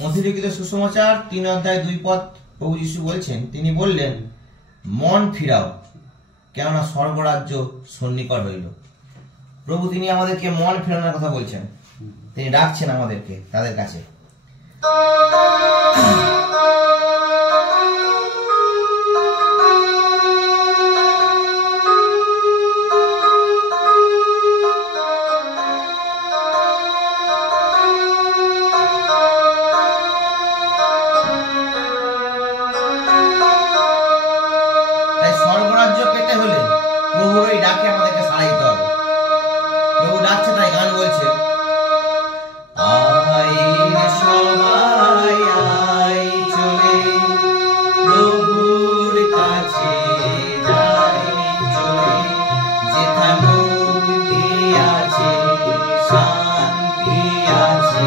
মথিলিখিত সুসমাচার 3 অধ্যায় 2 পদ প্রভু যিশু বলছেন, তিনি বললেন, মন ফিরাও, কেননা স্বর্গরাজ্য সন্নিকট হইল। প্রভু তিনি আমাদেরকে মন ফেরানোর কথা বলছেন, তিনি ডাকছেন আমাদেরকে তাদের কাছে। স্বর্গরাজ্য পেতে হলে প্রভুর ওই ডাকে আমাদেরকে সাড়া দিতে হবে। প্রভু ডাকছে, তাই গান বলছে, সবাই আয় চলে প্রভুর কাছে যাই চলে, যেথা মুক্তি আছে শান্তি আছে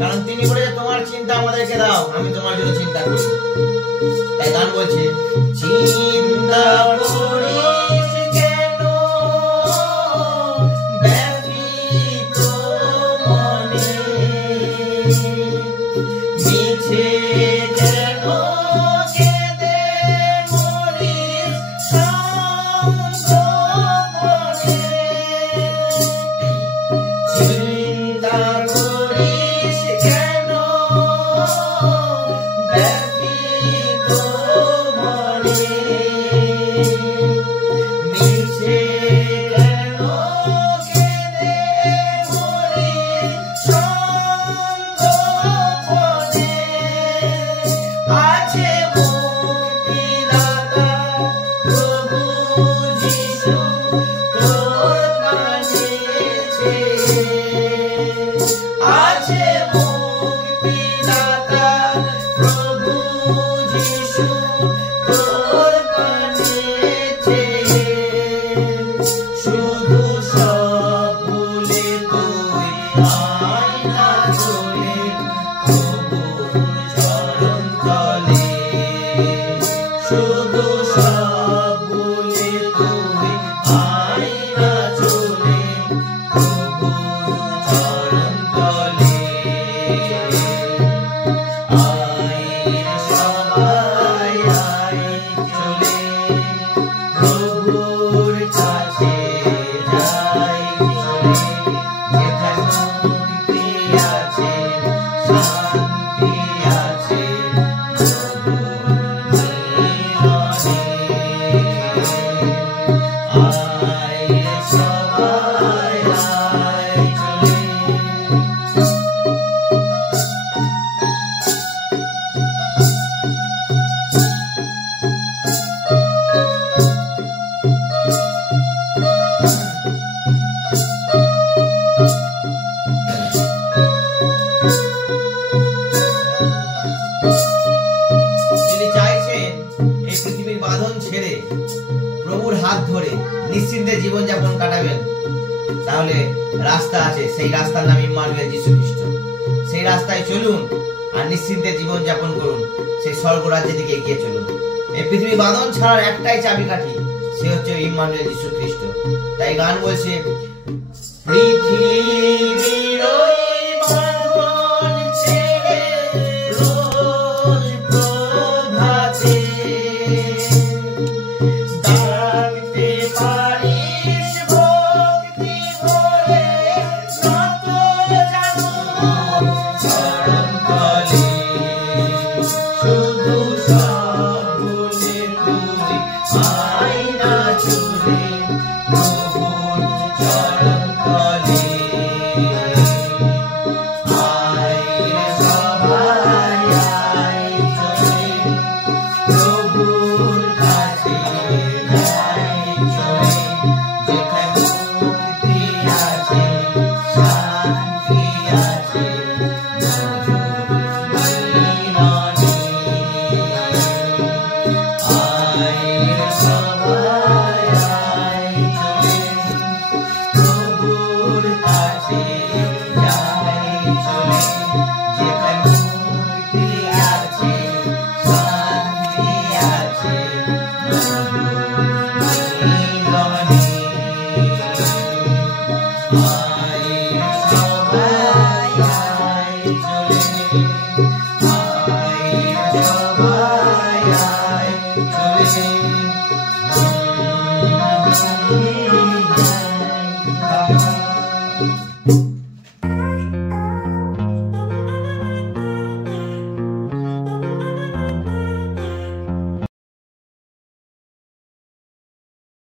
কারণ তিনি বলে, তোমার চিন্তা আমাদেরকে দাও, আমি তোমার জন্য চিন্তা করি। তাই গান বলছে, চিন্তা করিস কেন ব্যথিত মনে, মিছে কেন কেঁদে মরিস সঙ্গোপনে, চিন্তা করিস কেন ব্যথিত মনে, মিছে কেন কেঁদে মরিস সঙ্গোপনে, আছে মুক্তিদাতা প্রভু যিশু তোর কাছে, আছে মুক্তিদাতা প্রভু যিশু তোর কাছে, শুধু সব ভুলে তুই আয় না চলে প্রভুর চরণ তলে, শুধু সব ভুলে তুই আয় না চলে প্রভুর চরণ তলে, সবাই আয় চলে প্রভুর কাছে যাই চলে, যেখানে মুক্তি আছে শান্তি আছে প্রভুর মিলনে, সবাই আয় চলে। তিনি চাইছেন এই পৃথিবীর বাঁধন ছেড়ে প্রভুর হাত ধরে নিশ্চিন্তে জীবনযাপন কাটাবেন, তাহলে রাস্তা আছে, সেই রাস্তার নাম ইম্মানুয়েল যীশু খ্রিস্ট। সেই রাস্তায় চলুন আর নিশ্চিন্তে জীবনযাপন করুন, সেই স্বর্গরাজ্যের দিকে এগিয়ে চলুন। এই পৃথিবী বাঁধন ছাড়ার একটাই চাবিকাঠি, সে হচ্ছে ইম্মানুয়েল যীশু খ্রিস্ট। তাই গান বলছে, পৃথিবীর